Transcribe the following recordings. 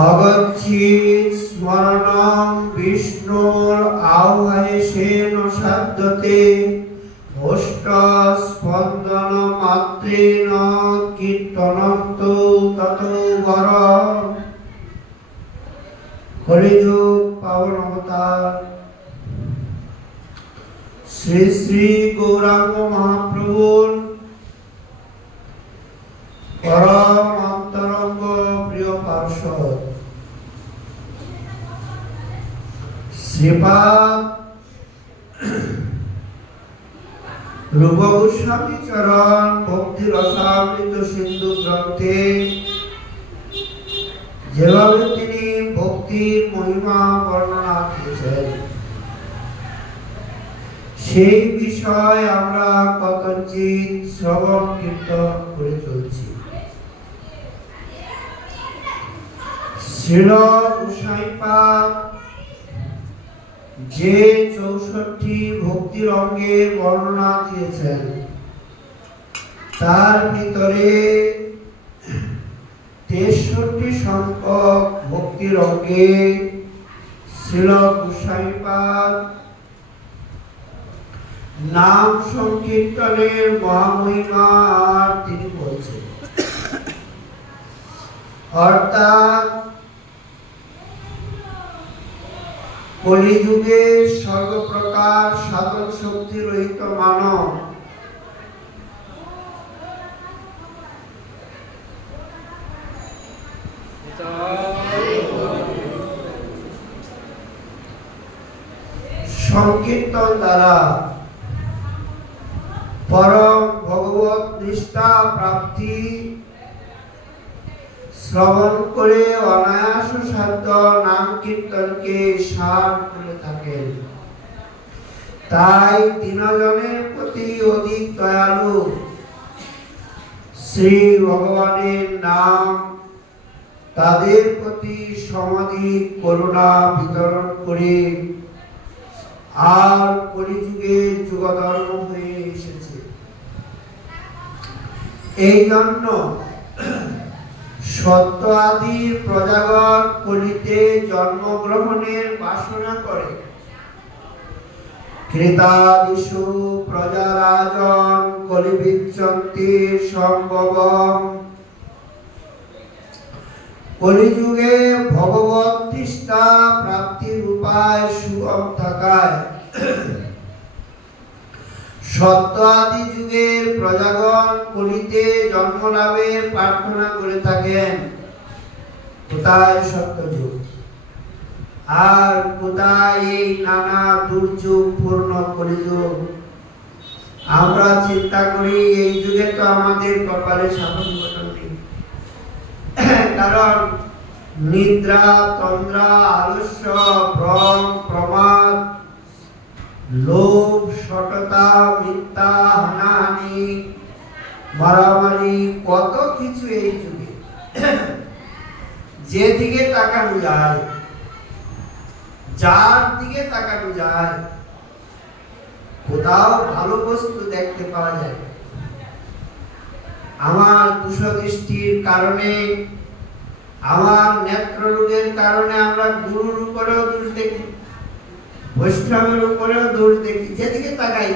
অগচ্ছিত স্মরণং বিষ্ণুর আহ্বায়েশেন সাধ্যতে অষ্ট স্পন্দন মাত্রেণ কীর্তনং তু ততো বর। কলিযুগ পাবন অবতার শ্রী শ্রী গৌরাঙ্গ মহাপ্রভুর পরম অন্তরঙ্গ প্রিয় পার্ষদ শ্রীপাদ রূপ গোস্বামী চরণ ভক্তি রসামৃত সিন্ধু গ্রন্থে যেভাবে তিনি ভক্তির মহিমা বর্ণনা করেছেন সেই বিষয় আমরা কতচিৎ শ্রবণ কীর্তন করে চলছি। শ্রীল গোসাইপাদ যে 64 ভক্তির অঙ্গের বর্ণনা দিয়েছেন তার ভিতরে 63 সংখ্যক ভক্তির অঙ্গে শ্রীল গোসাইপাদ নাম সংকীর্তনের মহামহিমা তিনি বলছেন। অর্থাৎ কলিযুগে সর্বপ্রকার সাধন শক্তি রহিত মানব সংকীর্তন দ্বারা পরম ভগবত নিষ্ঠা প্রাপ্তি শ্রবণ করে অনায়াস সাধ্য নাম কীর্তনকে সার করে থাকেন। তাই দীনজনের প্রতি অধিক দয়ালু শ্রী ভগবানের নাম তাদের প্রতি সমাধিক করুণা বিতরণ করে আর কলিযুগের যুগধর্ম হয়ে এসেছে। এই জন্য সত্য আদির প্রজাগণ কলিতে জন্মগ্রহণের বাসনা করে। কৃতাদিষু প্রজারাজন কলিবিচ্ছন্তি সম্ভবম। কলিযুগে ভগবত তৃষ্ণা প্রাপ্তির উপায় সুগম থাকায় সত্য আদি যুগের প্রজাগণ কলিতে জন্ম লাভের প্রার্থনা করে থাকেন। কোথায় সত্য যুগ আর কোথায় এই নানা দুর্যোগ পূর্ণ কলিযুগ? আমরা চিন্তা করি এই যুগে তো আমাদের কপালে সাফল্য নেই, কারণ নিদ্রা তন্দ্রা আলস্য ভ্রম প্রমাদ লোভ সততা মিথ্যা হানাহানি মারামারি কত কিছু এই যুগে যেদিকে তাকানো যায় যার দিকে তাকানো যায় কোথাও ভালো বস্তু দেখতে পাওয়া যায়। আমার দূরদৃষ্টির কারণে আমার নেত্র রোগের কারণে আমরা গুরুর উপরেও দোষ দেখি, বৈষ্ণবের উপরেও দোষ দেখি, যেদিকে তাকাই।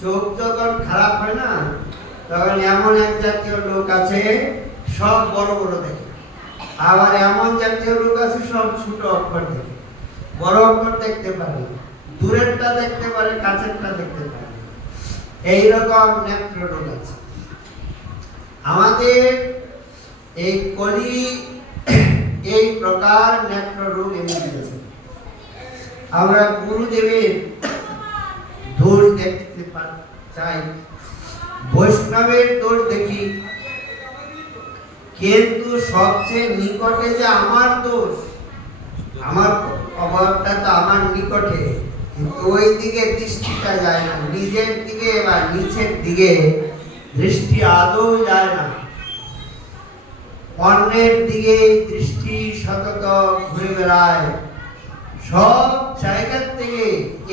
চোখ যখন খারাপ হয় না তখন এমন এক জাতীয় লোক আছে সব বড় বড় দেখে, আবার এমন জাতীয় লোক আছে সব ছোট অক্ষর দেখে, বড় অক্ষর দেখতে পারে, দূরেরটা দেখতে পারে, কাছেরটা দেখতে পারে। এইরকম নেত্র রোগ আছে আমাদের। এই কলি এই প্রকার নেত্র রোগ এনে দিয়েছে। আমরা গুরুদেবের দোষ দেখতে চাই, বৈষ্ণবের দোষ দেখি, কিন্তু সবচেয়ে নিকটে যে আমার দোষ, আমার অভাবটা তো আমার নিকটে, কিন্তু ওই দিকে দৃষ্টিটা যায় না, নিজের দিকে বা নিচের দিকে দৃষ্টি আদৌ যায় না। অন্যের দিকে দৃষ্টি সতত ঘুরে বেড়ায়। সব জায়গা থেকে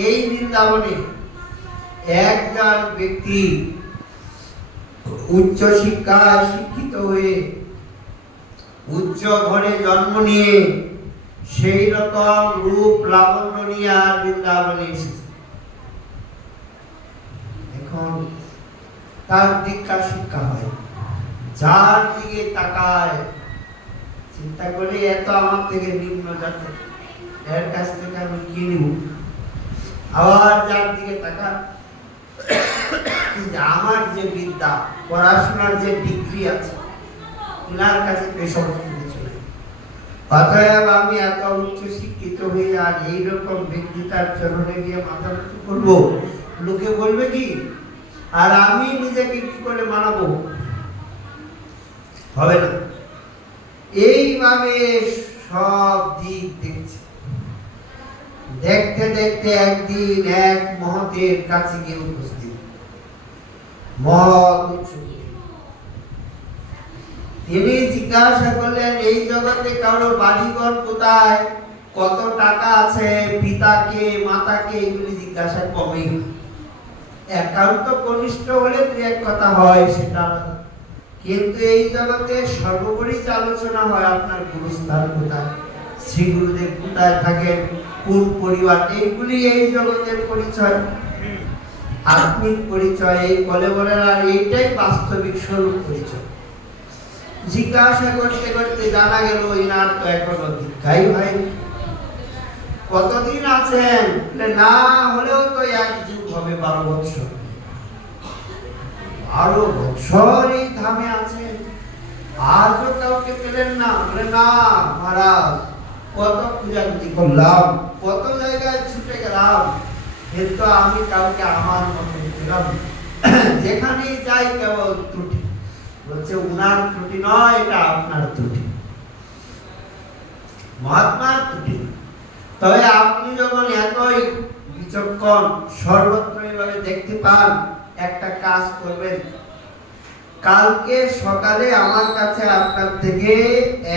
এই বৃন্দাবনে একজন ব্যক্তি উচ্চ শিক্ষায় শিক্ষিত হয়ে উচ্চ ঘরে জন্ম নিয়ে সেই রকম রূপ লাবণ্য নিয়ে আর বৃন্দাবনে এসেছে। এখন তার দীক্ষা শিক্ষা হয়, যার দিকে তাকায় চিন্তা করে এত আমার থেকে নিম্ন জাতের, এর কাছ থেকে আমি কি নিব। আবার যার দিকে তাকায় আমার যে বিদ্যা, পড়াশোনার যে ডিগ্রি আছে, ওনার কাছে এসব কিছু নেই। অতএব আমি এত উচ্চ শিক্ষিত হয়ে আর এইরকম ব্যক্তি তার চরণে গিয়ে মাথা নত করবো, লোকে বলবে কি, আর আমি নিজেকে কি করে মানাবো? হবে না। এইভাবে সব দিক দেখছে, দেখতে দেখতে একদিন এক মহতের কাছে গিয়ে উপস্থিত। মহৎ উচ্চ, তিনি জিজ্ঞাসা করলেন, এই জগতে কারো বাড়িঘর কোথায়, কত টাকা আছে, পিতাকে মাতাকে, এগুলি জিজ্ঞাসা কমেই। একান্ত কনিষ্ঠ হলে দু এক কথা হয়, সেটা কিন্তু এই জগতে সর্বোপরি আলোচনা হয় আপনার গুরুস্থান কোথায়, শ্রী গুরুদেব কোথায় থাকেন, কোন পরিবার, এইগুলি এই জগতের পরিচয়, আত্মিক পরিচয়। এই বলে বলেন, আর এইটাই বাস্তবিক স্বরূপ পরিচয়। জিজ্ঞাসা করতে করতে জানা গেল ইনার তো এখনো দীক্ষাই হয়নি। কতদিন আছেন? না হলেও তো এক যুগ হবে, 12 বছর। 12 বছর এই ধামে আছেন, আজও কাউকে পেলেন না? না মহারাজ, কত খুঁজাখুঁজি করলাম, কত জায়গায় ছুটে গেলাম, কিন্তু আমি কাউকে আমার মতো পেলাম। যেখানেই যাই কেবল ত্রুটি। বলছে উনার ত্রুটি নয়, এটা আপনার ত্রুটি, মহাত্মার ত্রুটি। তবে আপনি যখন এতই বিচক্ষণ, সর্বত্র এভাবে দেখতে পান, একটা কাজ করবেন, কালকে সকালে আমার কাছে আপনার থেকে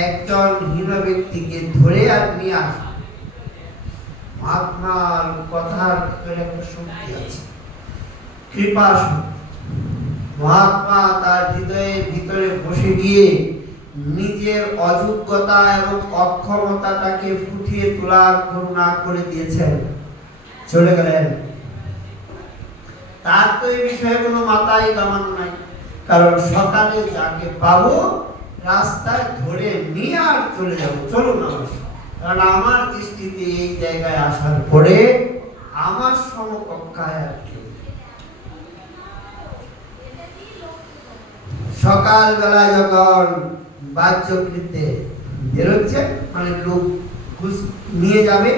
একজন হীন ব্যক্তিকে ধরে আর নিয়ে আসবেন। মহাত্মার কথার ভিতরে একটা শক্তি আছে, কৃপা শক্তি। মহাত্মা তার হৃদয়ের ভিতরে বসে গিয়ে নিজের অযোগ্যতা এবং অক্ষমতাটাকে ফুটিয়ে তোলার করুণা করে দিয়েছেন, চলে গেলেন। তার তো এই বিষয়ে কোনো মাথায় কামানো নাই, কারণ সকালে যাকে পাবো রাস্তায় ধরে নিয়ে আর চলে যাবো, চলুন আমার। কারণ আমার দৃষ্টিতে এই জায়গায় আসার পরে আমার সমকক্ষায় আর কেউ। সকালবেলা যখন বাহ্যকৃত্যে বেরোচ্ছে, মানে লোক ঘুষ নিয়ে যাবে,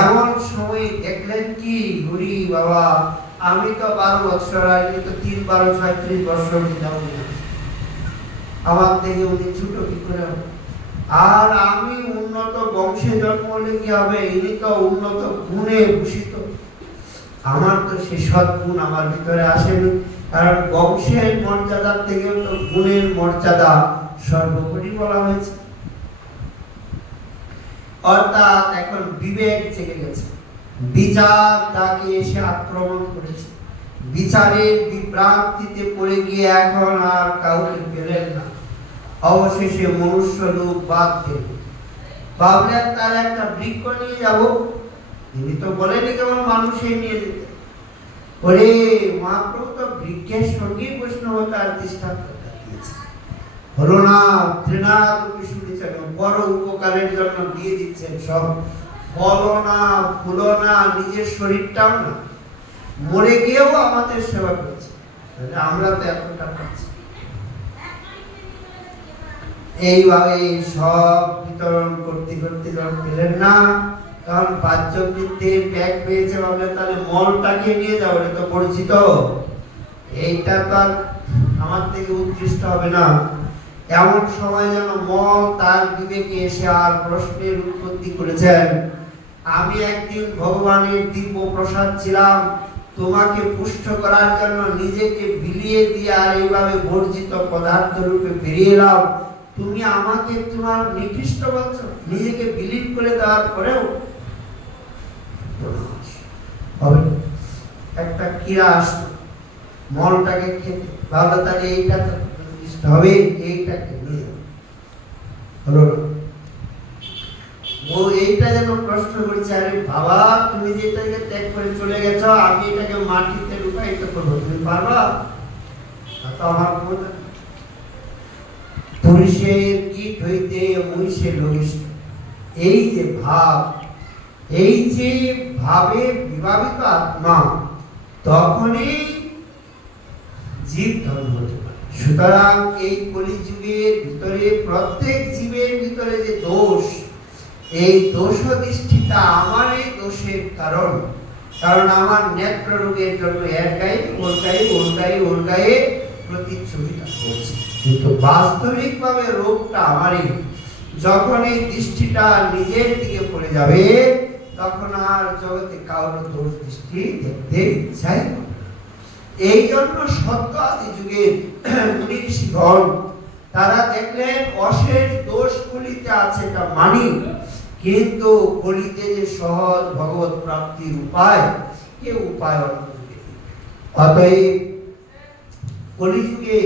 এমন সময় দেখলেন কি, হরি বাবা, আমি তো 12 বছর, আমি তো 3 12 36 বছর আমার থেকে উনি ছোট কি করে? আর আমি উন্নত বংশে জন্ম হলে কি হবে? ইনি তো উন্নত গুণে ভূষিত, আমার তো সে সদ্গুণ আমার ভিতরে আসেনি। কারণ বংশের মর্যাদার থেকে তো গুণের মর্যাদা সর্বোপরি বলা হয়েছে। অর্থাৎ এখন বিবেক জেগে গেছে, বিচার তাকে এসে আক্রমণ করেছে, বিচারের বিভ্রান্তিতে পড়ে গিয়ে এখন আর কাউকে পেলেন না। অবশেষে মনুষ্য রূপ বাদ দিল, ভাবলেন তার একটা বৃক্ষ নিয়ে যাব। তিনি তো বলেনি কেবল মানুষই নিয়ে যেতে। ওরে মহাপ্রভু তো বৃক্ষের সঙ্গে বৈষ্ণবতার দৃষ্টান্ত দিয়েছে। হলো না, তৃণাদপি শুনেছেন, বড় উপকারের জন্য দিয়ে দিচ্ছেন সব। বলো না, ফুলো না, নিজের শরীরটাও না, মরে গিয়েও আমাদের সেবা করছে। আমরা তো এতটা পাচ্ছি। এইভাবে সব বিতরণ করতে করতে যখন পেলেন না, কারণ বাহ্যকৃত্যের ব্যাগ পেয়েছে, ভাবলে তাহলে মলটাকে নিয়ে যাও, এটা তো পরিচিত, এইটা তো আর আমার থেকে উৎকৃষ্ট হবে না। এমন সময় যেন মল তার বিবেকে এসে আর প্রশ্নের উৎপত্তি করেছেন, আমি একদিন ভগবানের দিব্য প্রসাদ ছিলাম, তোমাকে পুষ্ট করার জন্য নিজেকে বিলিয়ে দিয়ে আর এইভাবে বর্জিত পদার্থ রূপে বেরিয়ে এলাম, তুমি আমাকে তোমার নিকৃষ্ট বলছো, নিজেকে বিলীন করে দেওয়ার পরেও। একটা কীরা আসলো মলটাকে খেতে, ভাবলো তাহলে এইটা তো নিকৃষ্ট হবে, এইটাকে নিয়ে হলো না। ও এইটা যেন প্রশ্ন করছে, আরে বাবা তুমি যেটাকে ত্যাগ করে চলে গেছো, আমি এটাকে মাটিতে রূপায়িত করবো, তুমি পারবা? তো আমার ক্ষমতা। পুরুষের কীট হইতে মহিষে লঘিষ্ঠ, এই যে ভাব, এই যে ভাবে বিভাবিত আত্মা, তখনই জীব ধর্ম হতে পারে। সুতরাং এই কলিযুগের ভিতরে প্রত্যেক জীবের ভিতরে যে দোষ, এই দোষ দৃষ্টিটা আমার এই দোষের কারণ, কারণ আমার নেত্র রোগের জন্য এর গায়ে ওর গায়ে ওর গায়ে ওর গায়ে প্রতিচ্ছবিটা করছে, কিন্তু বাস্তবিকভাবে রোগটা আমারই। যখন এই দৃষ্টিটা নিজের দিকে পড়ে যাবে, তখন আর জগতে কারোর দোষ দৃষ্টি দেখতে চাই না। এই জন্য সত্য আদি যুগের মুনি ঋষিগণ তারা দেখলেন অশেষ দোষ কলিতে আছে, এটা মানি, কিন্তু কলিতে যে সহজ ভগবত প্রাপ্তির উপায়, এ উপায় অতএব কলিযুগে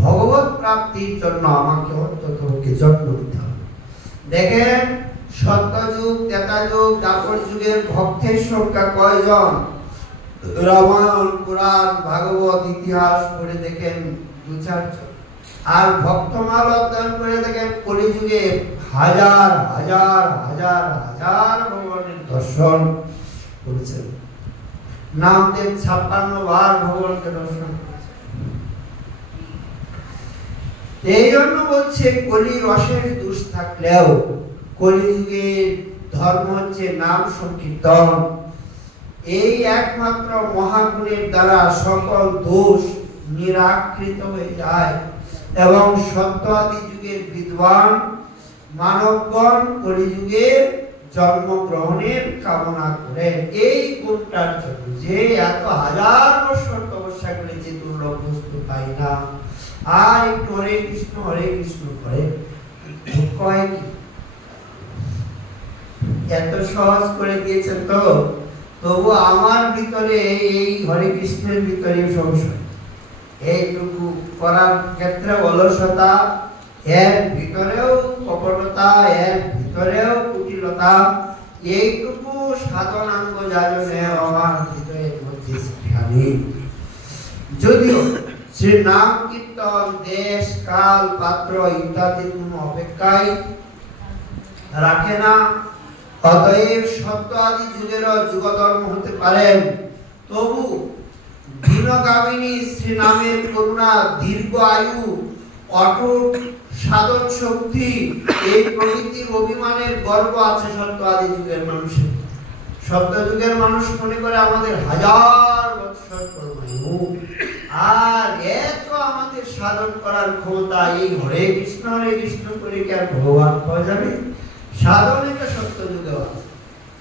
ভগবত প্রাপ্তির জন্য আমাকে অন্তত যত্ন নিতে হবে। দেখেন সত্যযুগ, ত্রেতাযুগ, দ্বাপর যুগের ভক্তের সংখ্যা কয়জন? রামায়ণ, পুরাণ, ভাগবত ইতিহাস পড়ে দেখেন 2-4 জন। আর ভক্তমাল অধ্যয়ন করে দেখেন কলিযুগে হাজার হাজার হাজার হাজার ভগবানের দর্শন করেছেন। নামদেব 56 বার ভগবানকে দর্শন করেছেন। এই জন্য বলছে কলির অশেষ দোষ থাকলেও কলিযুগের ধর্ম হচ্ছে নাম সংকীর্তন। এই একমাত্র মহাগুণের দ্বারা সকল দোষ নিরাকৃত হয়ে যায় এবং সত্য আদি যুগের বিদ্বান মানবগণ কলিযুগে জন্মগ্রহণের কামনা করেন। এই গুণটার জন্য যে এত হাজার বছর তপস্যা করেছে, দুর্লভ বস্তু পাই না, আর একটু হরে কৃষ্ণ করে দুঃখ হয় কি? এত সহজ করে দিয়েছেন তো, তবু আমার ভিতরে এই হরে কৃষ্ণের ভিতরে সংশয়, এইটুকু করার ক্ষেত্রে অলসতা, এর ভিতরেও কপটতা, এর ভিতরেও কুটিলতা, এইটুকু সাধনাঙ্গ যাজনে আমার ভিতরের মধ্যে শিখানি। যদিও সে নাম কীর্তন দেশ কাল পাত্র ইত্যাদি কোনো অপেক্ষায় রাখে না, অতএব সত্য আদি যুগেরও যুগধর্ম হতে পারেন, তবু দীনগামিনী শ্রী নামের করুণা, দীর্ঘ আয়ু, অটুট সাধন শক্তি, এই প্রকৃতির অভিমানের গর্ব আছে সত্য আদি যুগের মানুষের। সত্য যুগের মানুষ মনে করে আমাদের হাজার বছর পরমায়ু, আর এত আমাদের সাধন করার ক্ষমতা, এই হরে কৃষ্ণ করে কি আর ভগবান পাওয়া যাবে? সাধন এটা সত্য যুগেও আছে,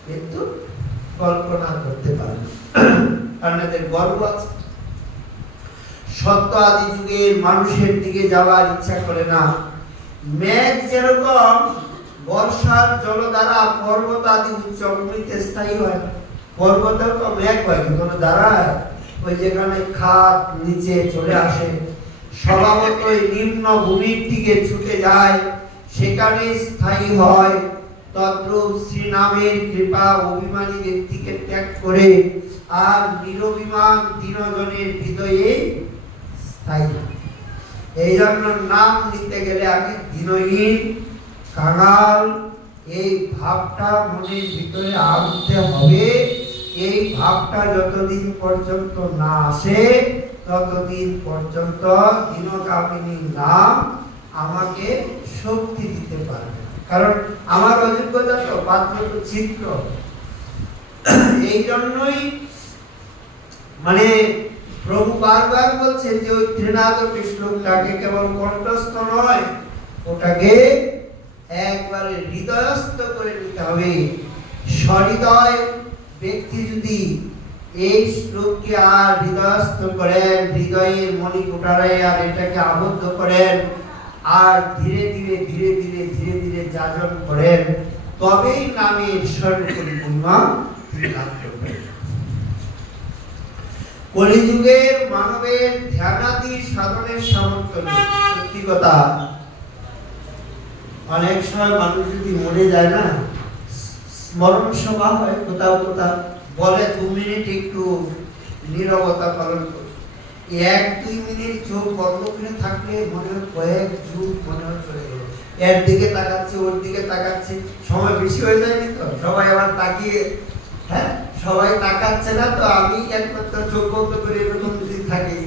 কিন্তু কল্পনা করতে পারে না, কারণ এদের গর্ব আছে। সত্য আদি যুগের মানুষের দিকে যাওয়ার ইচ্ছা করে না। মেঘ যেরকম বর্ষার জল দ্বারা পর্বত আদি উচ্চভূমিতে স্থায়ী হয়, পর্বতেও তো মেঘ হয়, কিন্তু দাঁড়ায় ওই যেখানে খাদ নিচে চলে আসে, স্বভাবতই নিম্ন ভূমির দিকে ছুটে যায়, সেখানে স্থায়ী হয়। তদ্রূপ শ্রী নামের কৃপা অভিমানী ব্যক্তিকে ত্যাগ করে আর নিরভিমান দীনজনের হৃদয়ে স্থায়ী। এই জন্য নাম নিতে গেলে আগে দীনহীন, কাঙাল, এই ভাবটা মনের ভিতরে আনতে হবে। এই ভাবটা যতদিন পর্যন্ত না আসে, ততদিন পর্যন্ত দীনকামিনী নাম আমাকে শক্তি দিতে পারবে, কারণ আমার অযোগ্যতা তো, পাত্র তো চিত্র। এই জন্যই মানে প্রভু বারবার বলছেন যে ওই ত্রিনাথ শ্লোকটাকে কেবল কণ্ঠস্থ নয়, ওটাকে একবারে হৃদয়স্থ করে নিতে হবে। সহৃদয় ব্যক্তি যদি এই শ্লোককে আর হৃদয়স্থ করেন, হৃদয়ের মণিকুটারে আর এটাকে আবদ্ধ করেন, আর ধীরে ধীরে ধীরে ধীরে ধীরে ধীরে যাজন করেন, তবেই নামের সর্বোপরি মহিমা লাভ করবেন। কলিযুগের মানবের ধ্যানাদি সাধনের সামর্থ্য নেই, সত্যি কথা। অনেক সময় মানুষ যদি মরে যায় না, স্মরণ সভা হয় কোথাও কোথাও, বলে 2 মিনিট একটু নীরবতা পালন করো। 1-2 মিনিট চোখ বন্ধ করে থাকলে মনে হয় কয়েক যুগ মনে হয় চলে গেল। এর দিকে তাকাচ্ছে, ওর দিকে তাকাচ্ছে, সময় বেশি হয়ে যায়নি তো, সবাই আবার তাকিয়ে, হ্যাঁ সবাই তাকাচ্ছে না তো, আমি একমাত্র চোখ বন্ধ করে এরকম যদি থাকি,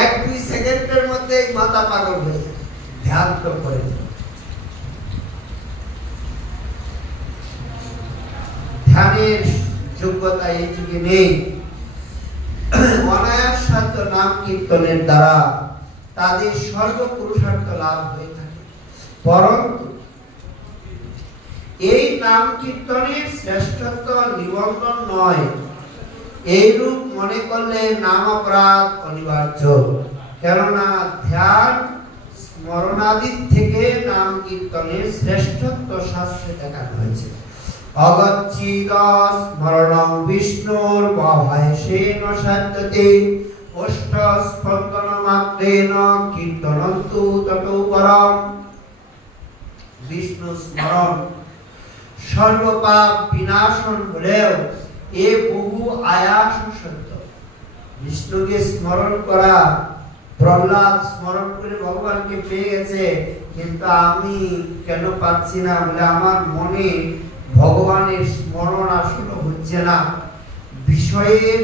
1-2 সেকেন্ডের মধ্যে মাথা পাগল হয়ে যায়, ধ্যান তো করে। ধ্যানের যোগ্যতা এই যুগে নেই। অনায়াস সাধ্য নাম কীর্তনের দ্বারা তাদের সর্বপুরুষার্থ লাভ হয়ে থাকে, পরন্তু এই নাম কীর্তনের শ্রেষ্ঠত্ব নিবন্ধন নয়, এইরূপ মনে করলে নাম অপরাধ অনিবার্য। কেননা ধ্যান স্মরণাদির থেকে নাম কীর্তনের শ্রেষ্ঠত্ব শাস্ত্রে দেখানো হয়েছে। অগচ্ছিদ স্মরণং বিষ্ণুর বহায়সেন সাধ্যতে অষ্ট স্পন্দন মাত্রেণ কীর্তনন্তু ততো পরম। বিষ্ণু স্মরণ সর্বপাপ বিনাশন হলেও এ বহু আয়াস সত্য। বিষ্ণুকে স্মরণ করা, প্রহ্লাদ স্মরণ করে ভগবানকে পেয়ে গেছে, কিন্তু আমি কেন পাচ্ছি না বলে আমার মনে ভগবানের স্মরণ আসলে হচ্ছে না। বিষয়ের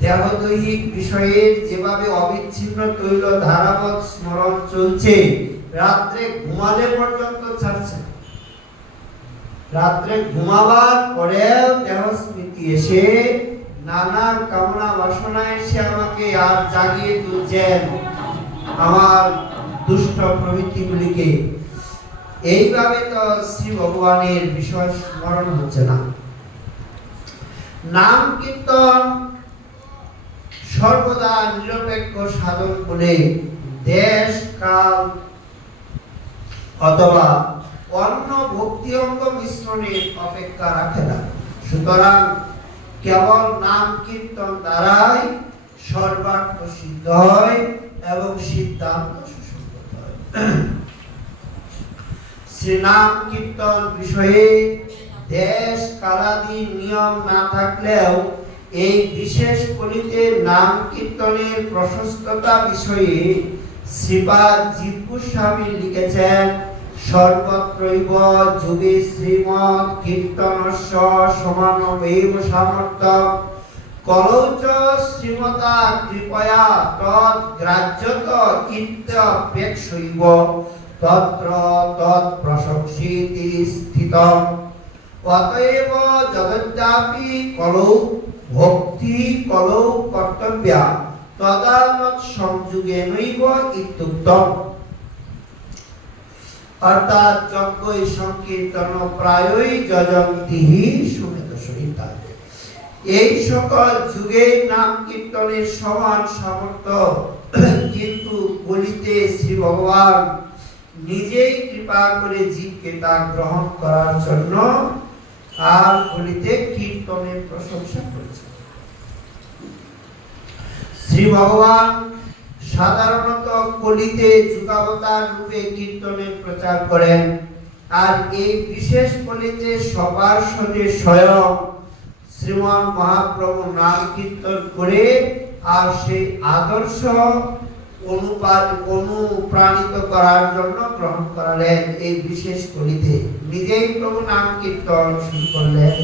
দেহদৈহিক বিষয়ের যেভাবে অবিচ্ছিন্ন তৈল ধারাবৎ স্মরণ চলছে, রাত্রে ঘুমালে পর্যন্ত ছাড়ছে না। রাত্রে ঘুমাবার পরেও দেহ স্মৃতি এসে নানা কামনা বাসনা এসে আমাকে আর জাগিয়ে তুলছেন, আমার দুষ্ট প্রবৃত্তিগুলিকে। এইভাবে তো শ্রী ভগবানের বিষয় স্মরণ হচ্ছে না। নাম কীর্তন সর্বদা নিরপেক্ষ সাধন বলে দেশ কাল অথবা অন্য ভক্তি অঙ্গ মিশ্রণের অপেক্ষা রাখে না। সুতরাং কেবল নাম কীর্তন দ্বারাই সর্বার্থ সিদ্ধ হয় এবং সিদ্ধান্ত সুসংগত হয়। শ্রীনাম কীর্তন বিষয়ে দেশ কালাদি নিয়ম না থাকলেও এই বিশেষ পলিতে নাম কীর্তনের প্রশস্ততা বিষয়ে শ্রীপাদ জীব গোস্বামী লিখেছেন, সর্বত্রৈব যুগে শ্রীমৎ কীর্তনস্য সমানমেব সামর্থ্যম কলৌ চ শ্রীমতা কৃপয়া তৎ গ্রাহ্যত ইত্যপেক্ষৈব তত্র তৎ প্রশংসিতি স্থিতম। অতএব যদদ্যাপি কলৌ ভক্তি কলৌ কর্তব্যা তদা তৎ সংযুগেনৈব ইত্যুক্তম। অর্থাৎ যজ্ঞই সংকীর্তন প্রায়ই যজন্তিহি সুমেধসহিতা। এই সকল যুগে নাম কীর্তনের সমান সামর্থ্য, কিন্তু কলিতে শ্রী ভগবান নিজেই কৃপা করে জীবকে তা গ্রহণ করার জন্য আর কলিতে কীর্তনের প্রশংসা করেছেন। শ্রী ভগবান সাধারণত কলিতে যুগাবতার রূপে কীর্তনের প্রচার করেন, আর এই বিশেষ কলিতে সবার সাথে স্বয়ং শ্রীমান মহাপ্রভু নাম কীর্তন করে আর সেই আদর্শ অনুপ্রাণিত করার জন্য গ্রহণ করালেন। এই বিশেষ কলিতে নিজেই প্রভু নাম কীর্তন শুরু করলেন।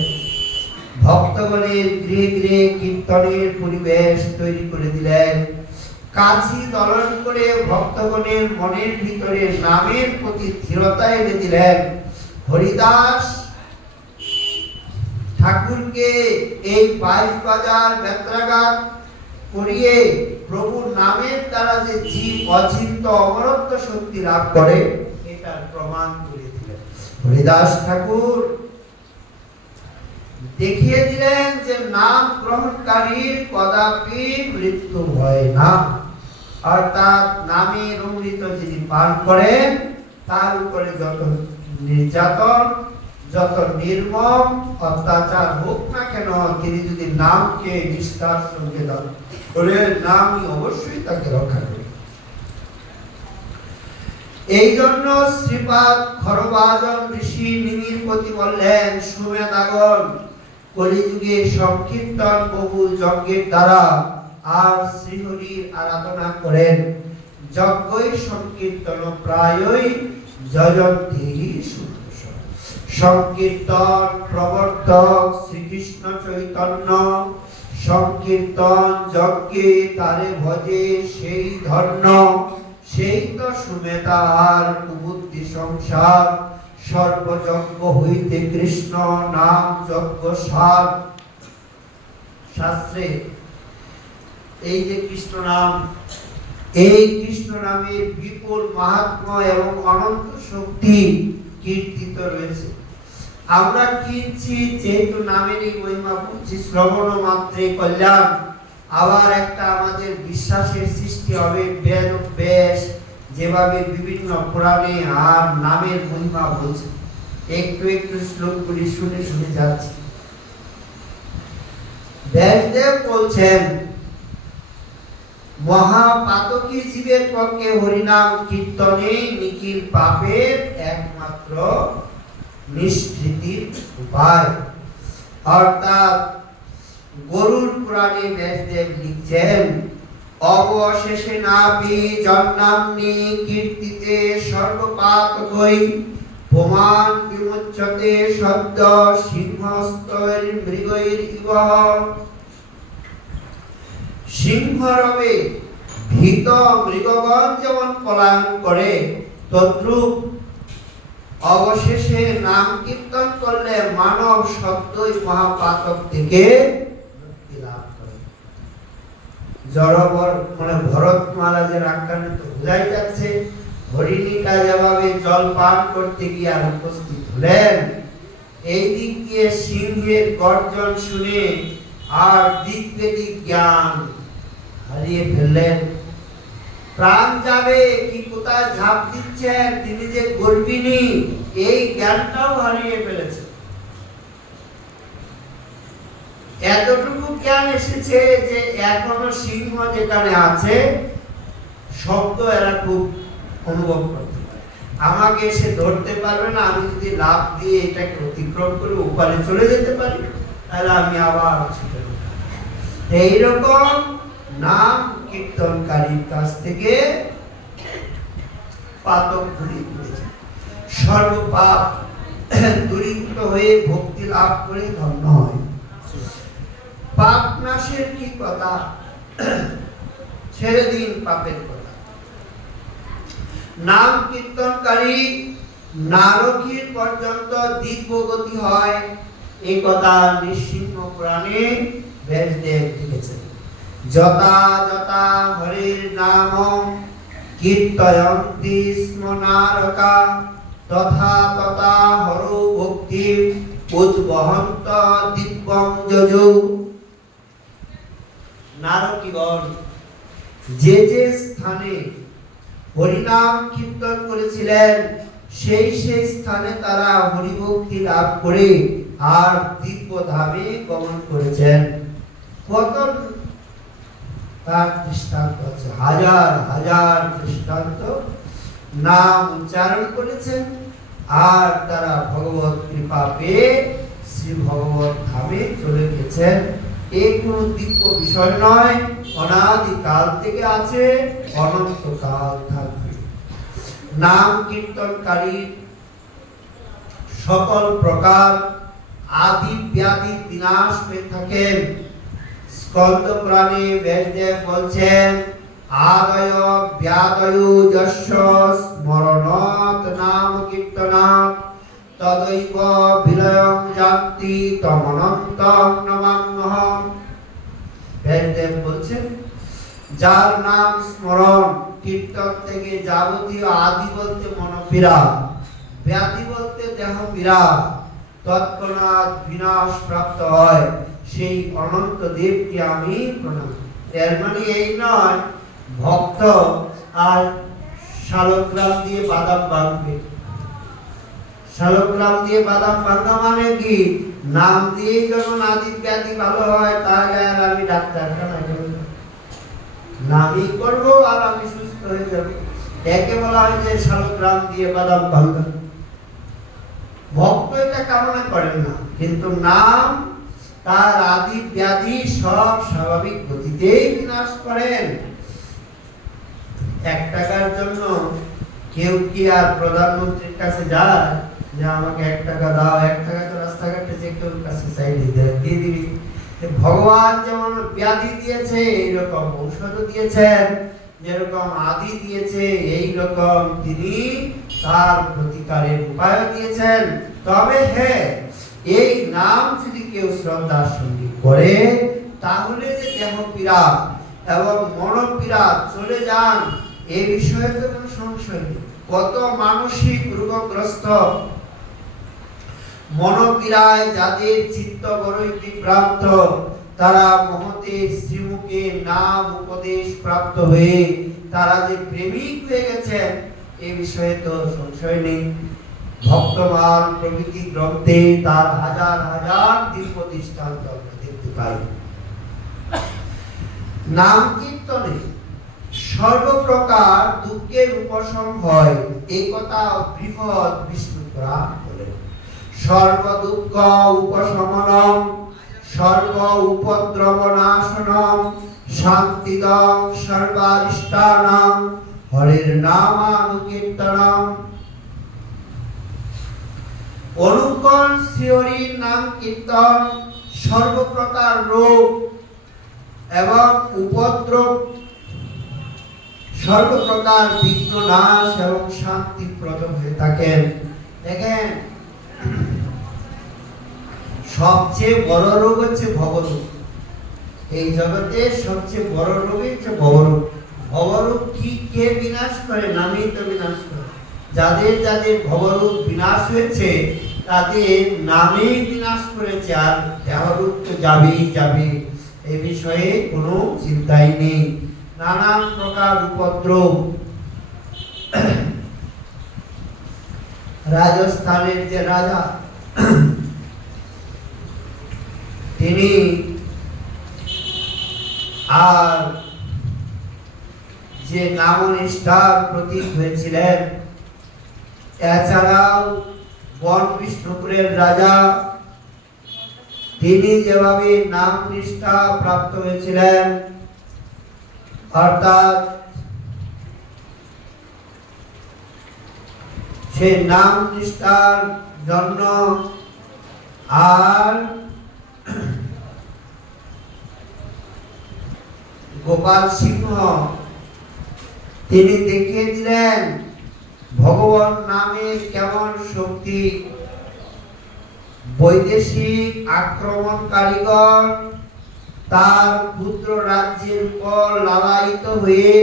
ভক্তগণের গৃহে গৃহে কীর্তনের পরিবেশ তৈরি করে দিলেন। কাছি দলন করে ভক্তগণের মনের ভিতরে নামের প্রতি দৃঢ়তা এনে দিলেন। হরিদাস ঠাকুরকে এই 22 বাজার বেত্রাঘাত করিয়ে প্রভুর নামের দ্বারা যে জীব অচিন্ত অমরত্ব শক্তি লাভ করে, এটার প্রমাণ করে দিলেন। হরিদাস ঠাকুর দেখিয়ে দিলেন যে নাম গ্রহণকারীর কদাপি মৃত্যু হয় না। অর্থাৎ নামের অমৃত যিনি পান করেন, তার উপরে যত নির্যাতন, যত নির্মম অত্যাচার হোক না কেন, তিনি যদি নামকে নিষ্ঠার সঙ্গে নামই অবশ্যই তাকে রক্ষা করে। এই জন্য শ্রীপাদ খরবাজন ঋষি নিমির প্রতি বললেন, সুমেধাগণ, কলিযুগে সংকীর্তন বহুল যজ্ঞের দ্বারা আর শ্রীহরির আরাধনা করেন। যজ্ঞই সংকীর্তন প্রায়ই জয়ন্তী সুদর্শ। সংকীর্তন প্রবর্তক শ্রীকৃষ্ণ চৈতন্য, সংকীর্তন যজ্ঞে তারে ভজে সেই ধন্য। সেই তো সুমেধা আর কুবুদ্ধি সংসার, সর্বযজ্ঞ হইতে কৃষ্ণ নাম যজ্ঞ সার। শাস্ত্রে এই যে কৃষ্ণ নাম, এই কৃষ্ণ নামের বিপুল মাহাত্ম্য এবং অনন্ত শক্তি কীর্তিত রয়েছে। আমরা কিনছি যেহেতু নামের এই মহিমা বলছি, শ্রবণ মাত্রে কল্যাণ। আবার একটা আমাদের বিশ্বাসের সৃষ্টি হবে, বেদ ব্যাস যেভাবে বিভিন্ন পুরাণে আর নামের মহিমা বলছে। একটু একটু শ্লোকগুলি শুনে শুনে যাচ্ছি। ব্যাসদেব বলছেন, মহাপাতকী জীবের পক্ষে হরিনাম কীর্তনে নিখিল পাপের একমাত্র নিষ্কৃতির উপায়। অর্থাৎ গরুড় পুরাণে ব্যাসদেব লিখছেন, অবশেষে নাপি জন্নাম্নি কীর্তিতে সর্বপাতকৈ, প্রমাণ বিমুচ্যতে সদ্য সিংহস্তৈর মৃগৈর ইব। সিংহরবে ভীত মৃগগণ যেমন পলায়ন করে, তদ্রূপ অবশেষে নাম কীর্তন করলে মানব সত্যই মহাপাতক থেকে মুক্তি লাভ করে। জড়বর মানে ভরত মহারাজের আখ্যানে তো বোঝাই যাচ্ছে, হরিণীটা যেভাবে জল পান করতে গিয়ে আর উপস্থিত হলেন, এই দিক দিয়ে সিংহের গর্জন শুনে আর দিক বেদিক জ্ঞান হারিয়ে ফেললেন। প্রাণ যাবে কি কোথায় ঝাঁপ দিচ্ছেন, তিনি যে গর্বিনী এই জ্ঞানটাও হারিয়ে ফেলেছে। এতটুকু জ্ঞান এসেছে যে এখনো সিংহ যেখানে আছে শব্দ এরা খুব অনুভব করতে পারে। আমাকে এসে ধরতে পারবে না, আমি যদি লাফ দিয়ে এটাকে অতিক্রম করে ওপারে চলে যেতে পারি, তাহলে আমি আবার ছুটে যাব। এইরকম নাম কীর্তনকারীর কাছ থেকে পাতক দূরীভূত, সর্বপাপ দূরীভূত হয়ে ভক্তি লাভ করে ধন্য হয়। পাপ নাশের কি কথা, ছেড়ে দিন পাপের কথা। নাম কীর্তনকারী নারকীর পর্যন্ত দিব্যগতি হয়, এই কথা নৃসিংহ পুরাণে ব্যাসদেব লিখেছেন। যথা যথা হরির নাম কীর্তয়ন্তি স্ম নারকা, তথা তথা হরো ভক্তি উদ্বহন্ত দিব্যং যজু। নারকীগণ যে যে স্থানে হরিনাম কীর্তন করেছিলেন, সেই সেই স্থানে তারা হরিভক্তি লাভ করে আর দিব্য ধামে গমন করেছেন। কত তার দৃষ্টান্ত আছে, হাজার হাজার দৃষ্টান্ত। নাম উচ্চারণ করেছেন আর তারা ভগবত কৃপা পেয়ে শ্রী ভগবত ধামে চলে গেছেন। এই কোনো দিব্য বিষয় নয়, অনাদি কাল থেকে আছে, অনন্ত কাল থাকবে। নাম কীর্তনকারী সকল প্রকার আদি ব্যাধি বিনাশ হয়ে থাকেন। স্কন্দ পুরাণে ব্যাসদেব বলছেন, আদয় ব্যাদয় যস্য স্মরণাৎ নাম কীর্তনাৎ, তদৈব বিলয়ং যান্তি তমনন্তং নমাম্যহম। ব্যাসদেব বলছেন, যার নাম স্মরণ কীর্তন থেকে যাবতীয় আদি বলতে মনোপীড়া, ব্যাধি বলতে দেহ পীড়া তৎক্ষণাৎ বিনাশ প্রাপ্ত হয়, সেই অনন্ত দেবকে আমি প্রণাম। এর মানে এই নয় ভক্ত আর শালগ্রাম দিয়ে বাদাম ভাঙবে। শালগ্রাম দিয়ে বাদাম ভাঙা মানে কি, নাম দিয়ে যখন আদি ব্যাধি ভালো হয়, তাহলে আর আমি ডাক্তারখানায় যাব না, নামই করবো আর আমি সুস্থ হয়ে যাব। একে বলা হয় যে শালগ্রাম দিয়ে বাদাম ভাঙা। ভক্ত এটা কামনা করেন না, কিন্তু নাম তার আদি ব্যাধি সব স্বাভাবিক গতিতেই বিনাশ করেন। 1 টাকার জন্য কেউ কি আর প্রধানমন্ত্রীর কাছে যায় যে আমাকে 1 টাকা দাও? 1 টাকা তো রাস্তাঘাটে যে কেউ কাছে চাইলে দিয়ে দিবি। ভগবান যেমন ব্যাধি দিয়েছে এইরকম ঔষধ দিয়েছেন, যেরকম আদি দিয়েছে এইরকম তিনি তার প্রতিকারের উপায় দিয়েছেন। তবে হ্যাঁ, এই নাম যদি কেউ শ্রদ্ধার সঙ্গে করে তাহলে যে দেহ পীড়া এবং মন পীড়া চলে যান, এই বিষয়ে তো কোনো সংশয় নেই। কত মানসিক রোগগ্রস্ত, মনোপীড়ায় যাদের চিত্ত বড়ই বিভ্রান্ত, তারা মহতের শ্রীমুখে নাম উপদেশ প্রাপ্ত হয়ে তারা যে প্রেমিক হয়ে গেছেন, এই বিষয়ে তো সংশয় নেই। ভক্তমাল প্রভৃতি গ্রন্থে তার হাজার হাজার দিব্য দৃষ্টান্ত আমরা দেখতে পাই। নাম কীর্তনে সর্বপ্রকার দুঃখের উপশম হয়, এই কথা বৃহৎ বিষ্ণু পুরাণ বলেন। সর্ব দুঃখ উপশমনম সর্ব উপদ্রব নাশনম শান্তিদং সর্বারিষ্টানাং হরির নামানুকীর্তনম। অনুকরণ শ্রীহরির নাম কীর্তন সর্বপ্রকার রোগ এবং উপদ্রব, সর্বপ্রকার বিঘ্ন নাশ এবং শান্তিপ্রদ হয়ে থাকেন। দেখেন, সবচেয়ে বড় রোগ হচ্ছে ভবরোগ। এই জগতে সবচেয়ে বড় রোগ হচ্ছে ভবরোগ। ভবরোগ কি কে বিনাশ করে? নামই তো বিনাশ করে। যাদের যাদের ভবরোগ বিনাশ হয়েছে তাদের নামেই বিনাশ করেছে, আর দেহরোগ তো যাবেই যাবে, এই বিষয়ে কোনো চিন্তাই নেই। নানান প্রকার উপদ্রব। রাজস্থানের যে রাজা, তিনি আর যে নামনিষ্ঠার প্রতীক হয়েছিলেন, এছাড়াও বন বিষ্ণুপুরের রাজা, তিনি যেভাবে নাম নিষ্ঠা প্রাপ্ত হয়েছিলেন, অর্থাৎ সে নাম নিষ্ঠার জন্য আর গোপাল সিংহ তিনি দেখিয়ে দিলেন ভগবান নামের কেমন শক্তি। বৈদেশিক আক্রমণকারীগণ তার ক্ষুদ্র রাজ্যের উপর লালায়িত হয়ে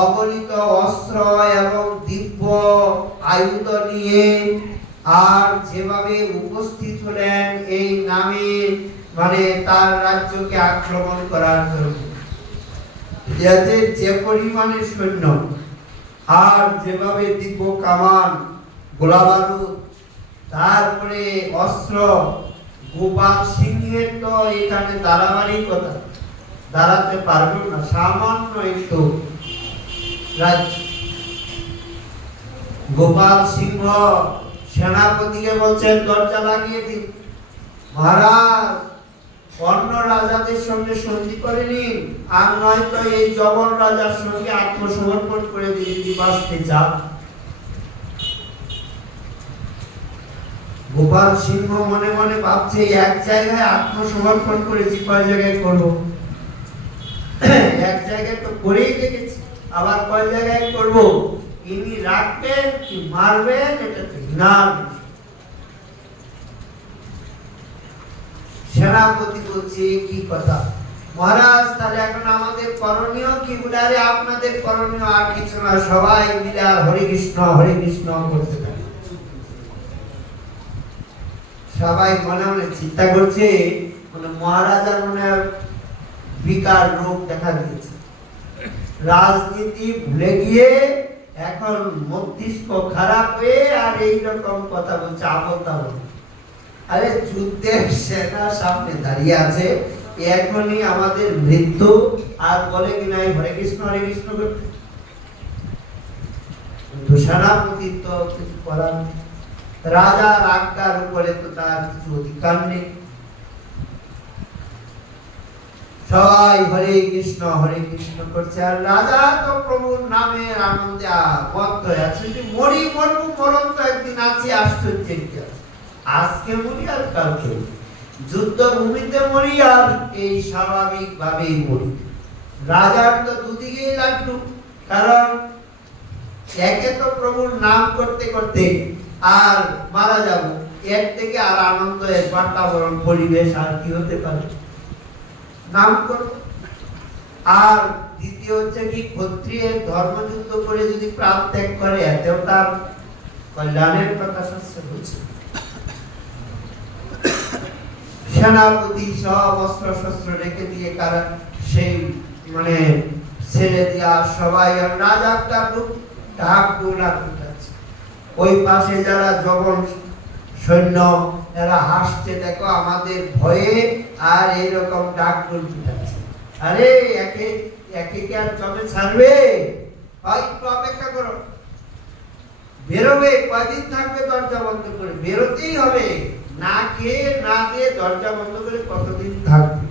অগণিত অস্ত্র এবং দিব্য আয়ুধ নিয়ে আর যেভাবে উপস্থিত হলেন এই নামে, মানে তার রাজ্যকে আক্রমণ করার জন্য, যাদের যে পরিমাণে সৈন্য আর যেভাবে দিব্য কামান, গোলা বারুদ, তারপরে অস্ত্র, গোপাল সিংহের তো এখানে দাঁড়াবারই কথা, দাঁড়াতে পারবেন না, সামান্য একটু রাজ্য। গোপাল সিংহ সেনাপতিকে বলছেন দরজা লাগিয়ে দিন, মহারাজ অন্য রাজাদের সঙ্গে সন্ধি করে নিন, আর নয়তো এই জবন রাজার সঙ্গে আত্মসমর্পণ করে দিন যদি বাঁচতে চান। গোপাল সিংহ মনে মনে ভাবছে, এক জায়গায় আত্মসমর্পণ করেছি, কয় জায়গায় করবো? এক জায়গায় তো করেই রেখেছি, আবার কয় জায়গায় করবো? ইনি রাখবেন কি মারবেন, এটা তো ঘৃণার। সেনাপতি বলছে কি কথা মহারাজ, তাহলে এখন আমাদের করণীয় কি? বলে আরে আপনাদের করণীয় আর কিছু না, সবাই মিলে আর হরে কৃষ্ণ করতে থাকে। সবাই মনে মনে চিন্তা করছে মহারাজার মনে বিকার রোগ দেখা দিয়েছে, রাজনীতি ভুলে গিয়ে এখন মস্তিষ্ক খারাপ হয়ে আর এইরকম কথা বলছে, আবল তাবল। আরে যুদ্ধের সেনা সামনে দাঁড়িয়ে আছে, এখনই আমাদের মৃত্যু, আর বলে কি নাই হরে কৃষ্ণ করতে। কিন্তু সেনাপতির তো কিছু করার নেই, রাজার আজ্ঞার উপরে তো তার কিছু অধিকার নেই। সবাই হরে কৃষ্ণ করছে, আর রাজা তো প্রভুর নামের আনন্দে মত্ত হয়ে আছে। যদি মরি মরবো, মরণ তো একদিন আছে, আশ্চর্যের কি আছে? আজকে মরি আর কালকে যুদ্ধভূমিতে মরি, আর এই স্বাভাবিক ভাবেই মরি। রাজার তো দুদিকেই লাগলো, কারণ একে তো প্রভুর নাম করতে করতে আর মারা যাব, এর থেকে আর আনন্দের বাতাবরণ পরিবেশ আর কি হতে পারে? নাম করো। আর দ্বিতীয় হচ্ছে কি, ক্ষত্রিয়ের ধর্মযুদ্ধ করে যদি প্রাণ ত্যাগ করে, এতেও তার কল্যাণের কথা শাস্ত্রে বলছে। সেনাপতি সব অস্ত্র শস্ত্র রেখে দিয়ে কারণ সেই মানে ছেড়ে দিয়া সবাই, রাজা ডাক ডোলা পিটাচ্ছে। ওই পাশে যারা জবন সৈন্য, এরা হাসছে, দেখো আমাদের ভয়ে আর এইরকম ডাক ডোল পিটাচ্ছে। আরে একে একে কি আর জবে ছাড়বে? একটু অপেক্ষা করো, বেরোবে, কয়দিন থাকবে দরজা বন্ধ করে? বেরোতেই হবে, না খেয়ে না দিয়ে দরজা বন্ধ করে কতদিন থাকবে?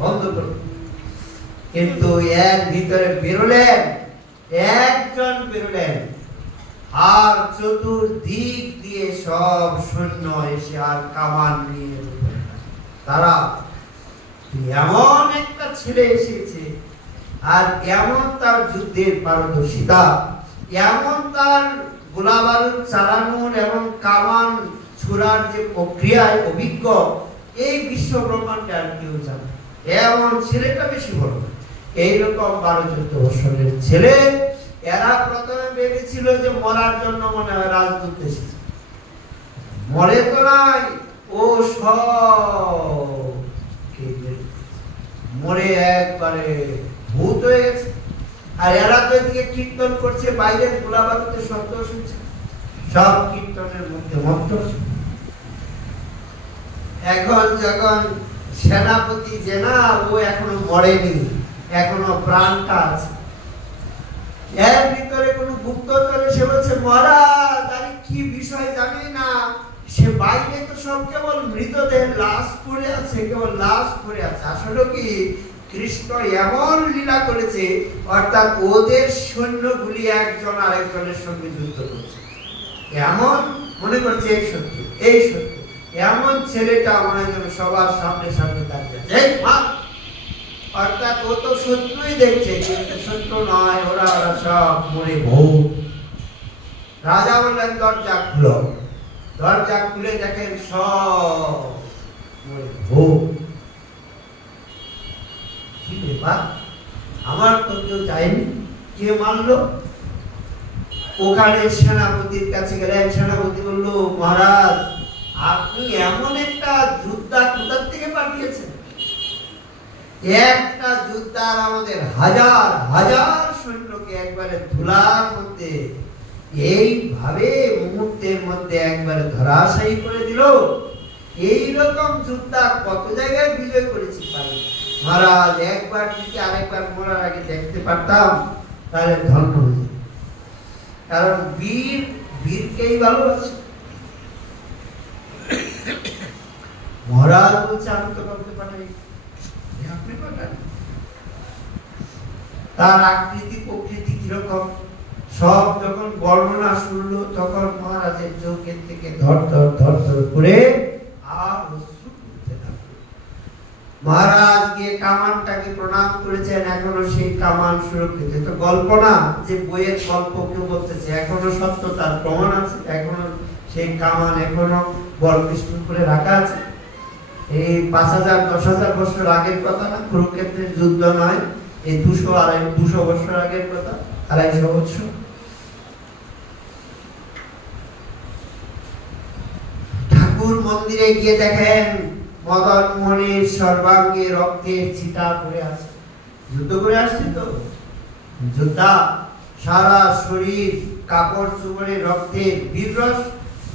বন্ধ করো। কিন্তু এর ভিতরে বেরোলেন, একজন বেরোলেন, আর চতুর্দিক দিয়ে সব সৈন্য এসে আর কামান নিয়ে তারা, এমন একটা ছেলে এসেছে, আর এমন তার যুদ্ধের পারদর্শিতা, এমন তার গোলা বারুদ চালানোর এবং কামান ছোড়ার যে প্রক্রিয়ায় অভিজ্ঞ, এই বিশ্ব ব্রহ্মাণ্ডে আর কেউ জানে। এমন ছেলেটা বেশি বড়, এইরকম 12-14 বছরের ছেলে। এরা প্রথমে ভেবেছিল যে মরার জন্য মনে হয় রাজদূত এসেছে, মরে তো নাই, ও সব মরে একবারে ভূত হয়ে গেছে। আর এরা তো এদিকে কীর্তন করছে, বাইরের গোলাবারুদে শব্দ শুনছে, সব কীর্তনের মধ্যে মত্ত। এখন যখন সেনাপতি যে না, ও এখনো মরেনি, এখনো প্রাণটা আছে, এর ভিতরে কোনো গুপ্তচর এসে বলছে, মহারাজ আরে কি বিষয় জানি না, সে বাইরে তো সব কেবল মৃতদেহ, লাশ পড়ে আছে, কেবল লাশ পড়ে আছে। আসলে কি, কৃষ্ণ এমন লীলা করেছে, অর্থাৎ ওদের সৈন্যগুলি একজন আরেকজনের সঙ্গে যুদ্ধ করছে, এমন মনে করছে এই সত্য, এই সত্য। এমন ছেলেটা মনে যেন সবার সামনে সামনে দাঁড়িয়ে আছে, অর্থাৎ ও তো শত্রুই দেখছে, কিন্তু শত্রু নয়, ওরা সব মরে ভূত। রাজা বললেন, দরজা খুলো। দরজা খুলে দেখেন সব মরে ভূত। কি ব্যাপার, আমার তো কেউ যায়নি, কে মারলো? ওখানে সেনাপতির কাছে গেলেন। সেনাপতি বলল, মহারাজ আপনি এমন একটা যোদ্ধা কোথার থেকে পাঠিয়েছেন? একটা যোদ্ধার আমাদের হাজার হাজার সৈন্যকে একবারে ধুলার মধ্যে এইভাবে মুহূর্তের মধ্যে একবারে ধরাশায়ী করে দিল। এইরকম যোদ্ধা কত জায়গায় বিজয় করেছি পাই মহারাজ, একবার যদি আরেকবার মরার আগে দেখতে পারতাম তাহলে ধন্য হয়ে যেত। কারণ বীর বীরকেই ভালোবাসে। মহারাজ বলছে, আমি তো কাউকে পাঠাই, আপনি পাঠান। তার আকৃতি প্রকৃতি কিরকম সব যখন বর্ণনা শুনলো, তখন মহারাজের চোখের থেকে ধর ধর ধর ধর করে আর অশ্রু পড়তে লাগলো। মহারাজ গিয়ে কামানটাকে প্রণাম করেছেন, এখনো সেই কামান সুরক্ষিত। তো গল্প না যে বইয়ের গল্প কেউ বলতেছে, এখনো সত্যতার প্রমাণ আছে, এখনো সেই কামান এখনো বলবিষ্ণু করে রাখা আছে। এই 5000-10,000 বছর আগের কথা না, কুরুক্ষেত্রের যুদ্ধ নয়, এই 200 বছর আগের কথা, 250 বছর। ঠাকুর মন্দিরে গিয়ে দেখেন মদন মোহনের সর্বাঙ্গে রক্তের ছিটা পড়ে আছে। যুদ্ধ করে আসছে তো যোদ্ধা, সারা শরীর কাপড় চোপড়ে রক্তের বীররস।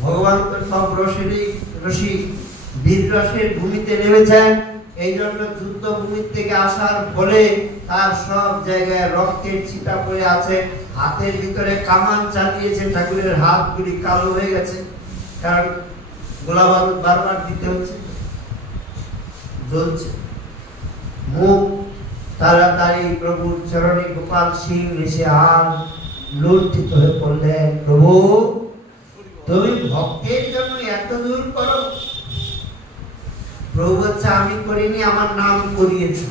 ভগবান তো সব রসেরই রসিক, বীররসের ভূমিতে নেমেছেন। এই জন্য যুদ্ধ ভূমি থেকে আসার ফলে তার সব জায়গায় রক্তের ছিটা পড়ে আছে। হাতের ভিতরে কামান চালিয়েছে, ঠাকুরের হাতগুলি কালো হয়ে গেছে, কারণ গোলা বারুদ বারবার দিতে হচ্ছে, জ্বলছে। মুখ তাড়াতাড়ি প্রভুর চরণে গোপাল সিং এসে আর লুণ্ঠিত হয়ে পড়লেন, প্রভু তুমি ভক্তের জন্য এত দূর করো? প্রভু বলছে, আমি করিনি, আমার নাম করিয়েছি।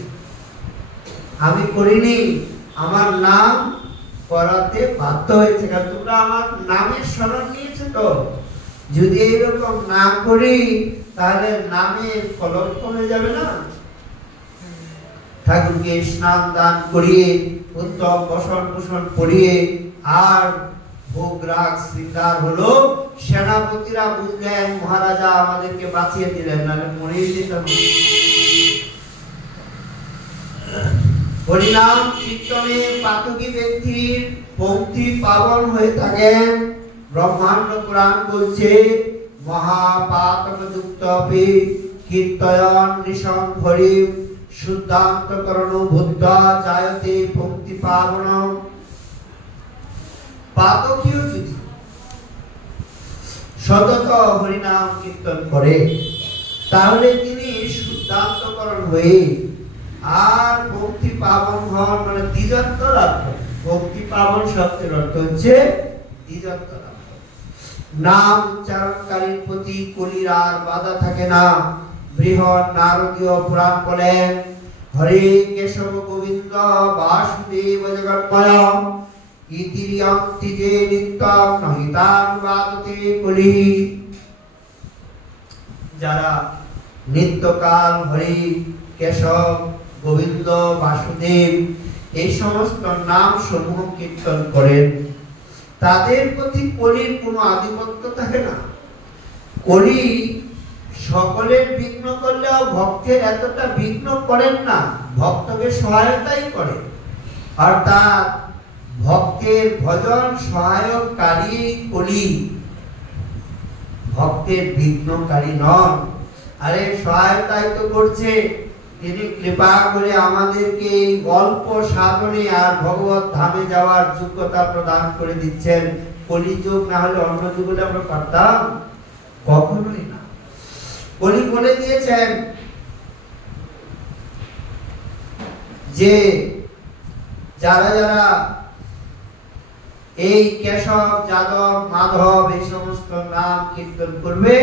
আমি করিনি, আমার নাম করাতে বাধ্য হয়েছে, কারণ তোমরা আমার নামের স্মরণ নিয়েছে। তো যদি এইরকম না করি তাহলে নামের কলঙ্ক হয়ে যাবে না? ঠাকুরকে স্নান দান করিয়ে, উত্তম বসন ভূষণ পরিয়ে আর ভোগ রাগ শৃঙ্গার হলো। সেনাপতিরা বুঝলেন মহারাজা আমাদেরকে বাঁচিয়ে দিলেন, নাহলে মরেই যেতাম। হরিনাম কীর্তনে পাতকী ব্যক্তির পঙ্ক্তি পাবন হয়ে থাকেন। ব্রহ্মাণ্ড পুরাণ বলছে, মহাপাতকযুক্তপি কীর্তয়ন নিশং হরি শুদ্ধান্তকরণ বুদ্ধা জায়তে পঙ্ক্তি পাবন। পাতকীও যদি সতত হরিনাম কীর্তন করে তাহলে তিনি শুদ্ধান্তকরণ হয়ে আর ভক্তি পাবন হন, মানে দ্বিজত্ব লাভ করেন। ভক্তি পাবন শব্দের অর্থ হচ্ছে দ্বিজত্ব লাভ। নাম উচ্চারণকারীর প্রতি কলির আর বাধা থাকে না। বৃহৎ নারদীয় পুরাণ বলেন, হরে কেশব গোবিন্দ বাসুদেব জগন্ময় ইতিরিয়ন্তি যে নিত্যম নহিতান বাদতে কলি। যারা নিত্যকাল হরি কেশব গোবিন্দ বাসুদেব এই সমস্ত নাম সমূহ কীর্তন করেন, তাদের প্রতি কলির কোনো আধিপত্য থাকে না। কলি সকলের বিঘ্ন করলেও ভক্তের এতটা বিঘ্ন করেন না, ভক্তকে সহায়তাই করে। অর্থাৎ ভক্তের ভজন সহায়ককারী কলি, ভক্তের বিঘ্নকারী নন। আরে সহায়তাই তো করছে, তিনি কৃপা করে আমাদেরকে এই অল্প সাধনে আর ভগবত ধামে যাওয়ার যোগ্যতা প্রদান করে দিচ্ছেন। কলিযুগ না হলে অন্য যুগ হলে আমরা পারতাম? কখনোই না। কলি বলে দিয়েছেন যে যারা যারা এই কেশব যাদব মাধব এই সমস্ত নাম কীর্তন করবে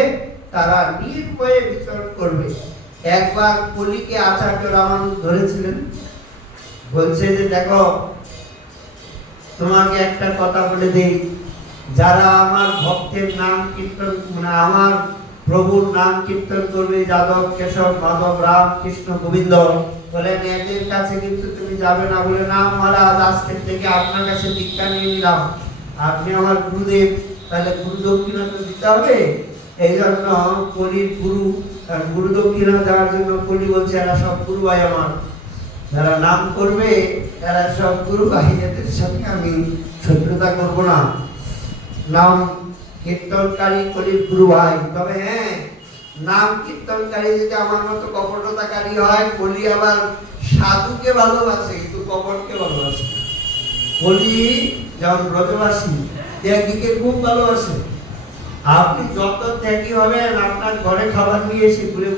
তারা নির্ভয়ে বিচরণ করবে। একবার কলিকে আচার্য রামানুজ ধরেছিলেন, বলছে যে দেখো তোমাকে একটা কথা বলে দেই, যারা আমার ভক্তের নাম কীর্তন মানে আমার প্রভুর নাম কীর্তন করবে, যাদব কেশব মাধব রাম কৃষ্ণ গোবিন্দ, বলেন এদের কাছে কিন্তু তুমি যাবে না। বলে না মহারাজ, আজকের থেকে আপনার কাছে দীক্ষা নিয়ে নিলাম, আপনি আমার গুরুদেব, তাহলে গুরু দক্ষিণা তো দিতে হবে। এই জন্য কলির গুরু গুরু দক্ষিণা দেওয়ার জন্য কলি বলছে এরা সব গুরু ভাই আমার, যারা নাম করবে এরা সব গুরু ভাই, এদের সঙ্গে আমি শত্রুতা করব না। নাম কীর্তনকারী কলির গুরু ভাই। তবে হ্যাঁ, নাম কীর্তনকারী যদি আমার মতো কপটতাকারী হয়, কলি আবার সাধুকে ভালোবাসে কিন্তু কপটকে ভালোবাসে। কলি যেমন ব্রজবাসী ত্যাগীকে খুব ভালোবাসে। আপনি যত ত্যাগী হবেন আপনার ঘরে খাবার নিয়ে এসে ঘুরে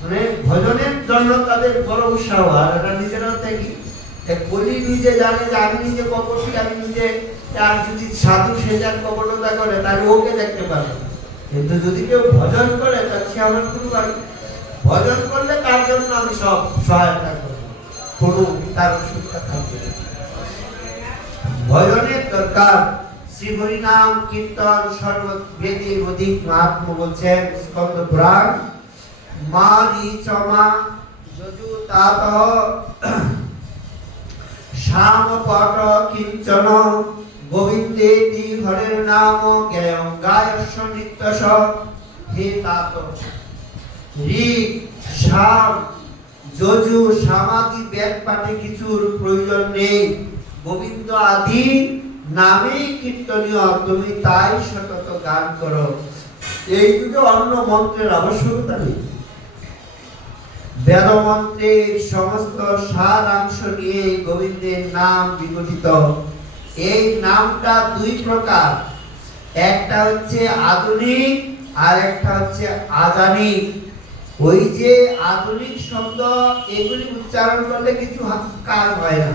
মানে ভজনের জন্য তাদের বড় উৎসাহ, আর এরা নিজেরাও ত্যাগী। কলি নিজে জানে যে আমি নিজে কপটি, আমি নিজে, আর যদি সাধু সেজার কপটতা করে তাহলে ওকে দেখতে পারে, কিন্তু যদি কেউ ভজন করে তার সে আমার গুরু ভাই। ভজন করলে তার জন্য আমি সব সহায়তা করব, কোনো তার অসুবিধা থাকবে না। ভজনের দরকার। শ্রী হরি নাম কীর্তন সর্ববেদে অধিক মাহাত্ম্য বলছেন স্কন্দ পুরাণ। মারিচমা যজুতাত শ্যামপট কিঞ্চন গোবিন্দেতি হরের নাম জ্ঞেয়ং গায়স্য নিত্যশ। হে তাত ঋক শ্যাম যজু সামাদি বেদ পাঠে কিছুর প্রয়োজন নেই, গোবিন্দ আদি নামেই কীর্তনীয়, তুমি তাই সতত গান করো। এই যুগে অন্য মন্ত্রের আবশ্যকতা নেই। বেদমন্ত্রের সমস্ত সারাংশ নিয়ে গোবিন্দের নাম বিগঠিত। এই নামটা দুই প্রকার, একটা হচ্ছে আধুনিক আর একটা হচ্ছে আজানিক। ওই যে আধুনিক শব্দ এগুলি উচ্চারণ করলে কিছু কাজ হয় না,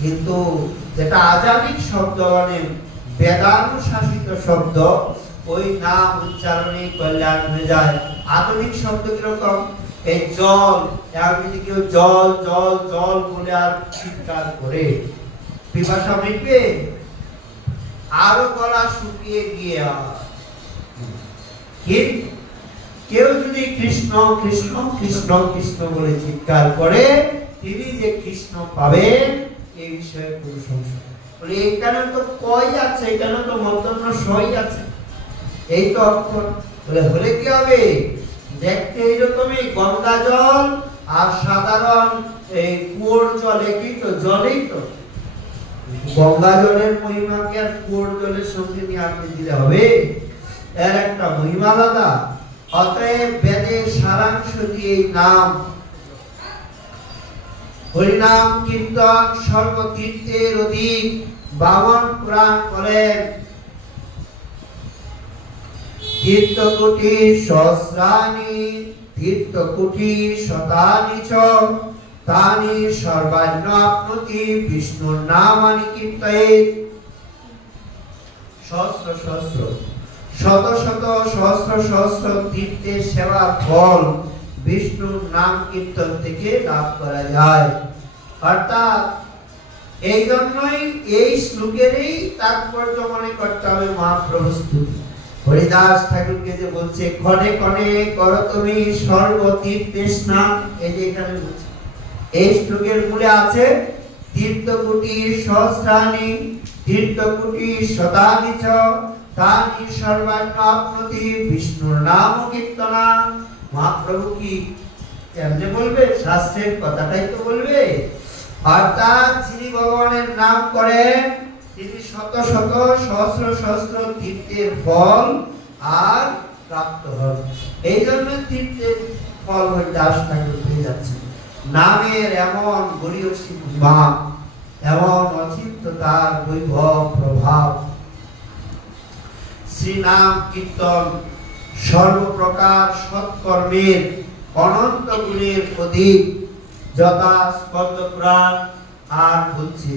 কিন্তু যেটা আজানিক শব্দ মানে বেদানুশাসিত শব্দ, ওই নাম উচ্চারণে কল্যাণ হয়ে যায়। আধুনিক শব্দ কিরকম, এই জল, যদি কেউ জল জল জল বলে আর চিৎকার করে পিপাসা মিটবে? আরো গলা শুকিয়ে গিয়ে কিন্তু কেউ যদি কৃষ্ণ কৃষ্ণ কৃষ্ণ কৃষ্ণ বলে চিৎকার করে, তিনি যে কৃষ্ণ পাবেন এই বিষয়ে কোনো সংশয় বলে। এখানে তো কই আছে, এখানে তো মধ্যম সই আছে, এই তো অক্ষর বলে। হলে কি হবে, দেখতে এইরকমই গঙ্গা জল আর সাধারণ এই কুয়োর জল একই তো, জলেই তো। গঙ্গা জলের মহিমাকে আর কুয়োর জলের সঙ্গে নিয়ে আপনি দিলে হবে? এর একটা মহিমা আলাদা। অতএব বেদের সারাংশ দিয়ে নাম, হরিনাম কীর্তন সর্বতীর্থের অধিক। বামন পুরাণ বলেন, তীর্থকুটি সহস্রাণি তীর্থকুটি শতানি চ তানি সর্বান্ন আপনতি বিষ্ণুর নামানি কীর্তয়েৎ। সহস্র সহস্র শত শত সহস্র সহস্র তীর্থের সেবার ফল বিষ্ণুর নাম কীর্তন থেকে লাভ করা যায়। অর্থাৎ এই জন্যই এই শ্লোকেরই তাৎপর্য মনে করতে হবে মহাপ্রভু স্তুতি। হরিদাস ঠাকুরকে যে বলছে, ক্ষণে ক্ষণে কর তুমি সর্বতীর্থে স্নান, এই যে এখানে বলছে, এই শ্লোকের মূলে আছে তীর্থকুটি সহস্রাণি তীর্থকুটি শতানি চ তানি সর্বান্ন আপনতি বিষ্ণুর নাম কীর্তনা। মহাপ্রভু কি এমনি বলবে? শাস্ত্রের কথাটাই তো বলবে। অর্থাৎ শ্রী ভগবানের নাম করেন, তিনি শত শত সহস্র সহস্র তীর্থের ফল আর প্রাপ্ত হন। এই জন্য তীর্থের ফল হরিদাস ঠাকুর পেয়ে যাচ্ছে। নামের এমন গরিয়সী ভাব, এমন অচিন্ত তার বৈভব প্রভাব। শ্রী নাম কীর্তন সর্বপ্রকার সৎকর্মের অনন্ত গুণের অধিক। যথা স্কন্দ পুরাণ আর বলছে,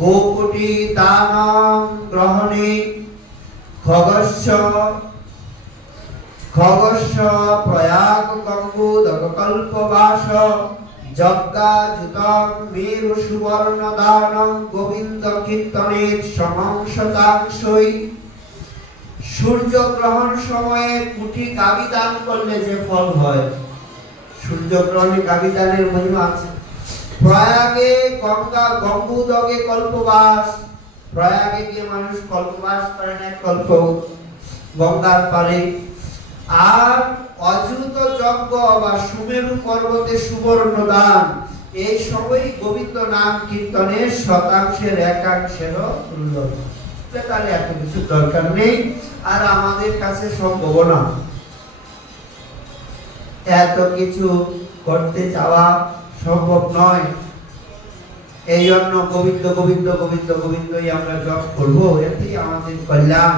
গোকুটি দানং গ্রহণে খগস্য খগস্য প্রয়াগ গঙ্গোদক কল্পবাস যজ্ঞাযুতং মেরু সুবর্ণ দানং গোবিন্দ কীর্তনের সমংশতাংশই। সূর্যগ্রহণ সময়ে কুটি গাভী দান করলে যে ফল হয়, সূর্যগ্রহণে গাভী দানের মহিমা আছে। প্রয়াগে গঙ্গা গঙ্গোদকে কল্পবাস, প্রয়াগে গিয়ে মানুষ কল্পবাস করেন, এক কল্প গঙ্গার পারে। আর অযুত যজ্ঞ বা সুমেরু পর্বতে সুবর্ণ দান, এই সবই গোবিন্দ নাম কীর্তনের শতাংশের একাংশেরও তুল্য। তাহলে এত কিছু দরকার নেই, আর আমাদের কাছে সম্ভব না এত কিছু করতে যাওয়া, সম্ভব নয়। এই জন্য গোবিন্দ গোবিন্দ গোবিন্দ গোবিন্দই আমরা জপ করবো, এতেই আমাদের কল্যাণ।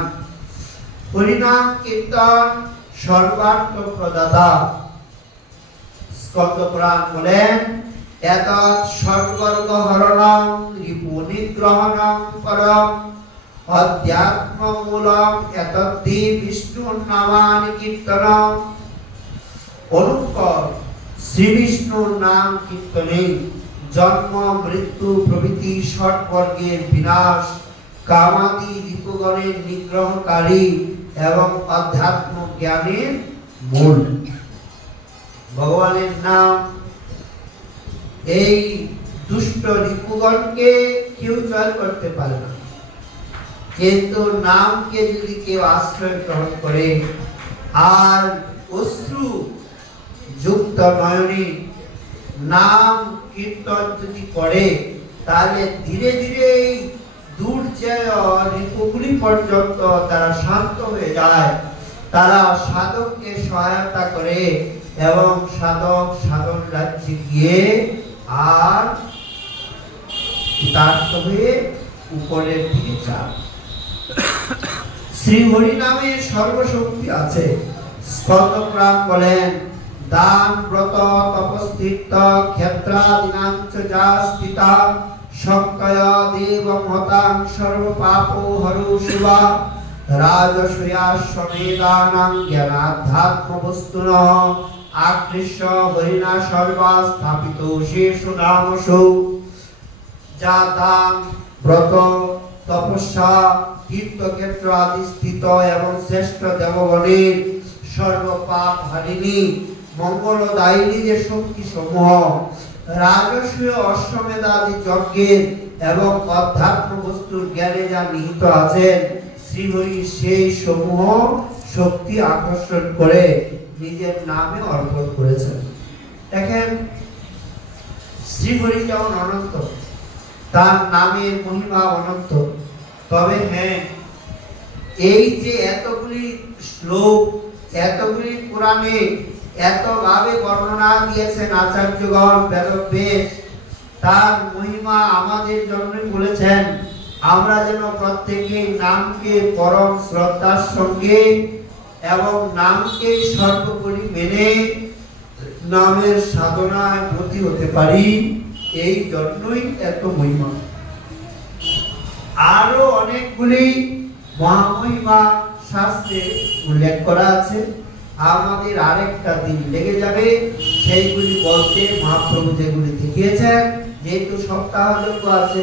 হরিনাম কীর্তন সর্বার্থ প্রদাতা। স্কন্দ পুরাণ বলেন, এতৎ সর্বর্গ হরণং রিপু নিগ্রহণং পরম অধ্যাত্মমূলম এতদ্ধি বিষ্ণুর নামানি কীর্তনম। অনুকর শ্রী বিষ্ণুর নাম কীর্তনে জন্ম মৃত্যু প্রভৃতি ষটবর্গের বিনাশ, কামাদি রিপুগণের নিগ্রহকারী এবং অধ্যাত্ম জ্ঞানের মূল। ভগবানের নাম এই দুষ্ট রিপুগণকে কেউ জয় করতে পারে না, কিন্তু নামকে যদি কেউ আশ্রয় গ্রহণ করে আর অশ্রু যুক্ত নয়নে নাম কীর্তন যদি করে, তাহলে ধীরে ধীরে দুর্জয় রিপুগুলি পর্যন্ত তারা শান্ত হয়ে যায়। তারা সাধককে সহায়তা করে এবং সাধক সাধন রাজ্যে গিয়ে আর তার তবে উপরের দিকে যান। শ্রী হরি নামে সর্বশক্তি আছে। স্কন্দপুরাণ বলেন, দান ব্রত তপস্থিত ক্ষেত্রাদিনাঞ্চ যা স্থিতা শক্তয় দেব মতাং সর্ব পাপ হরু শিবা রাজসূয়া সমেদানাং জ্ঞানাধ্যাত্ম বস্তুনঃ আকৃষ্য হরিণা সর্বা স্থাপিত শেষু নামসু। যা দান ব্রত তপস্যা তীর্থক্ষেত্র আদি স্থিত এবং শ্রেষ্ঠ দেবগণের সর্ব পাপ হারিণী মঙ্গলদায়িনী যে শক্তি সমূহ রাজসূয় অশ্বমেধ আদি যজ্ঞের এবং অধ্যাত্ম বস্তুর জ্ঞানে যা নিহিত আছেন, শ্রীহরি সেই সমূহ শক্তি আকর্ষণ করে নিজের নামে অর্পণ করেছেন। দেখেন, শ্রীহরি যেমন অনন্ত, তার নামের মহিমা অনন্ত। তবে হ্যাঁ, এই যে এতগুলি শ্লোক, এতগুলি পুরাণে এতভাবে বর্ণনা দিয়েছেন আচার্যগণ বেদব্যাস, তার মহিমা আমাদের জন্যই বলেছেন আমরা যেন প্রত্যেকে নামকে পরম শ্রদ্ধার সঙ্গে এবং নামকে সর্বোপরি মেনে নামের সাধনায় ব্রতী হতে পারি। এই জন্যই এত মহিমা। আরো অনেকগুলি মহামহিমা শাস্ত্রে উল্লেখ করা আছে। আমাদের আরেকটা দিন লেগে যাবে সেইগুলি বলতে। মহাপ্রভু যেগুলি দেখিয়েছেন, যেহেতু সপ্তাহ যোগ্য আছে।